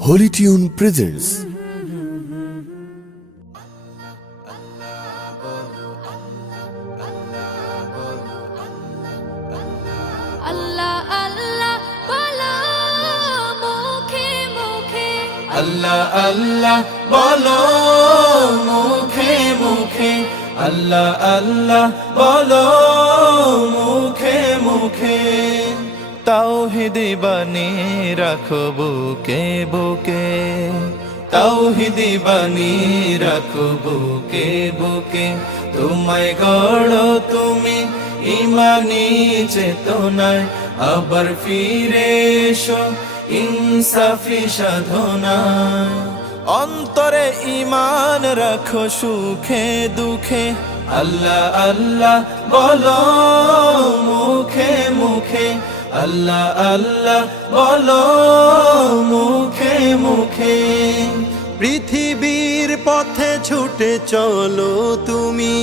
Holy Tune presents আল্লাহ আল্লাহ বলো মুখে মুখে আল্লাহ আল্লাহ বলো মুখে মুখে আল্লাহ আল্লাহ বলো মুখে মুখে তাওহীদি বাণী রাখো বুকে বুকে তাওহীদি বাণী রাখো বুকে বুকে তোমায় গড়ো তুমি ইমানি চেতনায় আবার ফিরে এসো ইনসাফি সাধনায় অন্তরে ঈমান রাখো সুখে দুঃখে আল্লাহ আল্লাহ বলো মুখে মুখে আল্লাহ আল্লাহ বলো মুখে মুখে পৃথিবীর পথে ছুটে চলো তুমি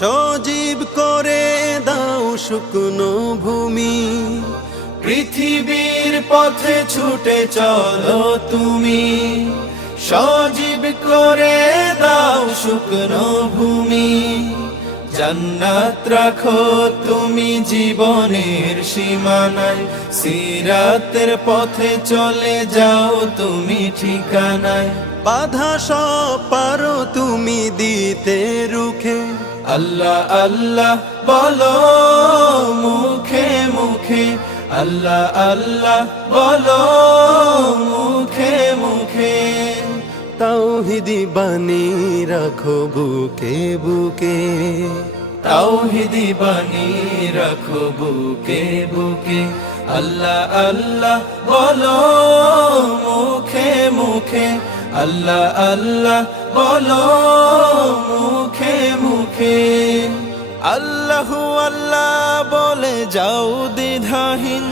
সজীব করে দাও শুকনো ভূমি পৃথিবীর পথে ছুটে চলো তুমি সজীব করে দাও শুকনো ভূমি জান্নাত রাখো তুমি জীবনের সীমানায় সিরাতের পথে চলে যাও তুমি ঠিকানায় বাধা সব পারো তুমি দিতে রুখে আল্লাহ আল্লাহ বলো মুখে মুখে আল্লাহ আল্লাহ বলো মুখে মুখে তাওহীদি বাণী রাখো বুকে বুকে তাওহীদি বাণী রাখো বুকে বুকে আল্লাহ আল্লাহ বলো মুখে মুখে আল্লাহ আল্লাহ বলো মুখে মুখে আল্লাহু আল্লাহ বলে যাও দ্বিধাহীন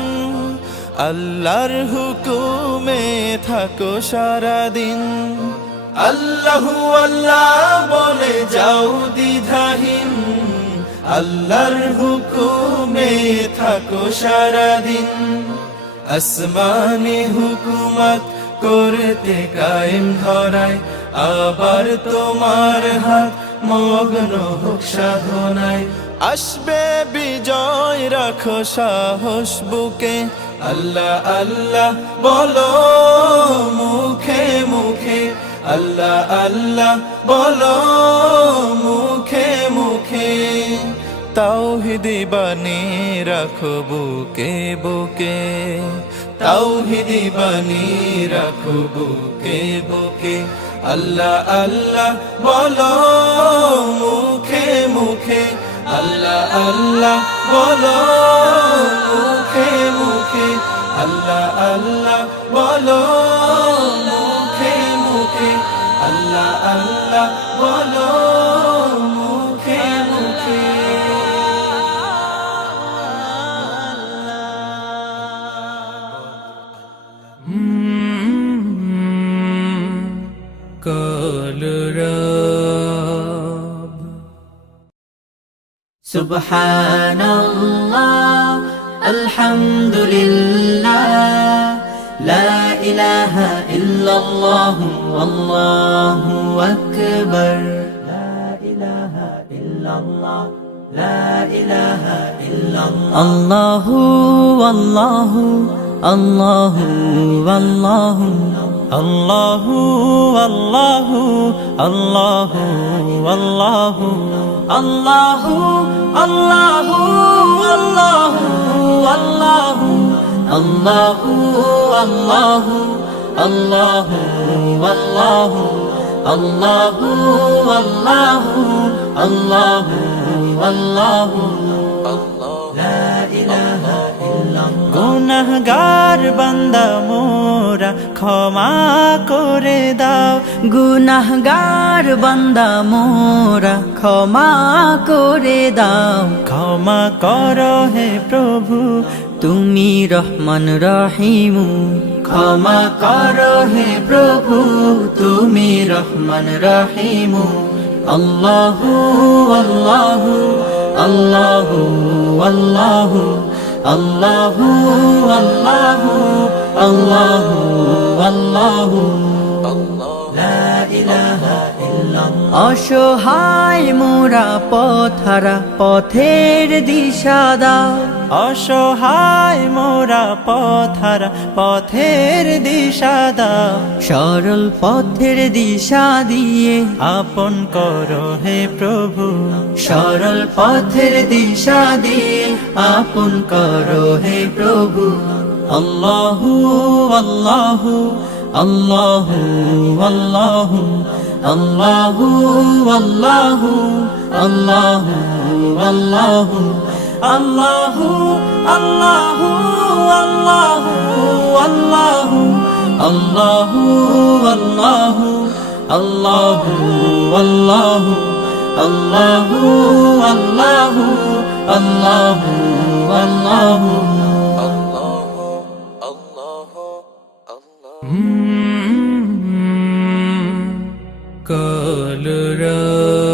আল্লাহর হুকুমে থাকো সারাদিন আল্লাহু আল্লাহ বলে যাও দ্বিধাহীন আল্লাহর হুকুমে থাকো সারাদিন আসমানি হুকুমত করতে কায়েম ধরায় আবার তোমার হাত মগ্ন হোক সাধনায় আসবে বিজয় রাখো সাহস বুকে আল্লাহ আল্লাহ বলো মুখে মুখে আল্লাহ আল্লাহ বলো মুখে মুখে তাওহীদি বাণী রাখো বুকে বুকে তাওহীদি বাণী রাখো বুকে বুকে আল্লাহ আল্লাহ বলো মুখে মুখে আল্লাহ আল্লাহ বলো মুখে মুখে আল্লাহ আল্লাহ বলো মুখে মুখে আল্লাহ আল্লাহ বলো মুখে মুখে কলরব সুবহানাল্লাহ আলহামদুলিল্লাহ লা ইলাহা ইল্লাল্লাহ ওয়াল্লাহু আকবার লা ইলাহা ইল্লাল্লাহ লা ইলাহা ইল্লাল্লাহ আল্লাহু আল্লাহু আল্লাহু আল্লাহু আল্লাহু আল্লাহু আল্লাহু আল্লাহু আল্লাহু আল্লাহু আল্লাহু আল্লাহু আল্লাহু আল্লাহু আল্লাহু আল্লাহু আল্লাহু আল্লাহু আল্লাহু লা ইলাহা ইল্লাল্লাহ গুনাহগার বান্দা মোরা ক্ষমা করে দাও গুনাহগার বান্দা মোরা ক্ষমা করে দাও ক্ষমা করো হে প্রভু তুমি রহমান রহিম ক্ষমা করো হে প্রভু তুমি রহমান রহিম আল্লাহু আল্লাহু আল্লাহু আল্লাহু আল্লাহু আল্লাহু আল্লাহু আল্লাহু লা ইলাহা ইল্লাল্লাহ। অসহায় মোরা পথহারা পথের দিশা দাও, অসহায় মোরা পথহারা পথের দিশা দাও, সরল পথের দিশা দিয়ে আপন করো হে প্রভু, সরল পথের দিশা দিয়ে আপন করো হে প্রভু। আল্লাহু আল্লাহু আল্লাহু আল্লাহু আল্লাহু আল্লাহু আল্লাহু আল্লাহু আল্লাহু আল্লাহু আল্লাহু আল্লাহু আল্লাহু আল্লাহু আল্লাহু আল্লাহু আল্লাহু আল্লাহু আল্লাহু কলরা